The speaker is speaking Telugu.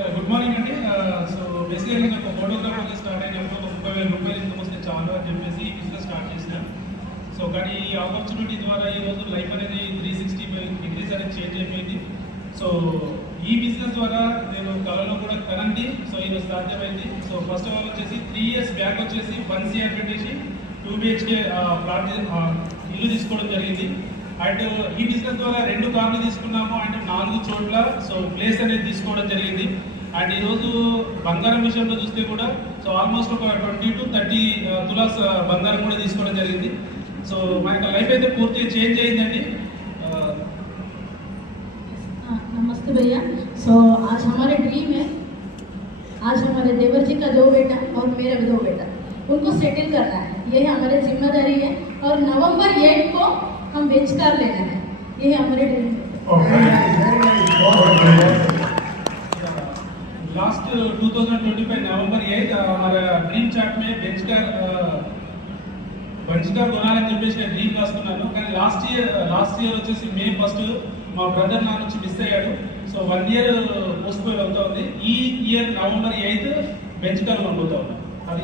గుడ్ మార్నింగ్ అండి. సో బేసిక్గా నేను ఒక ఫోటోగ్రాఫర్గా స్టార్ట్ అయినప్పుడు ఒక 30,000 రూపాయలు ఇన్కమ్ వస్తే చాలు అని చెప్పేసి ఈ బిజినెస్ స్టార్ట్ చేసినాను. సో కానీ ఈ ఆపర్చునిటీ ద్వారా ఈరోజు లైఫ్ అనేది 365 డిగ్రీస్ అనేది చేంజ్ అయిపోయింది. సో ఈ బిజినెస్ ద్వారా నేను కళలో కూడా కనండి. సో ఈరోజు సాధ్యమైంది. సో ఫస్ట్ ఆఫ్ ఆల్ వచ్చేసి 3 years బ్యాక్ వచ్చేసి 1 CR పెట్టేసి 2 BHK ఇల్లు తీసుకోవడం జరిగింది. అండ్ ఈ బిజినెస్ ద్వారా 2 కార్లు తీసుకున్నాము అండ్ 4 చోట్ల సో ప్లేస్ అనేది తీసుకోవడం జరిగింది. అండ్ ఈరోజు బంగారం విషయంలో చూస్తే కూడా సో ఆల్మోస్ట్ ఒక 20 to 30 తులాస్ బంగారం కూడా తీసుకోవడం జరిగింది. సో మనకి లైఫ్ అయితే పూర్తిగా చేంజ్ అయిందండి. नमस्ते भैया. सो आज हमारे ड्रीम है, आज हमारे देवर जी का 2 बेटा और मेरा भी 2 बेटा, उनको सेटल करना है. ये हमारी जिम्मेदारी है और नवंबर 8 को हम बेच कर लेना है. ये हमारे ड्रीम है. लास्ट 2025 नवंबर 8 हमारा ड्रीम चार्ट में बेच कर కొనాలని చెప్పేసి నేను డ్రీమ్ రాసుకున్నాను. కానీ లాస్ట్ ఇయర్ వచ్చేసి మే 1 మా బ్రదర్ నా నుంచి మిస్ అయ్యాడు. సో 1 year పోస్ట్ పోయిన్ అవుతా ఉంది. ఈ ఇయర్ నవంబర్ 8 బెంచ్ కార్ కొనబోతా ఉన్నాను. అది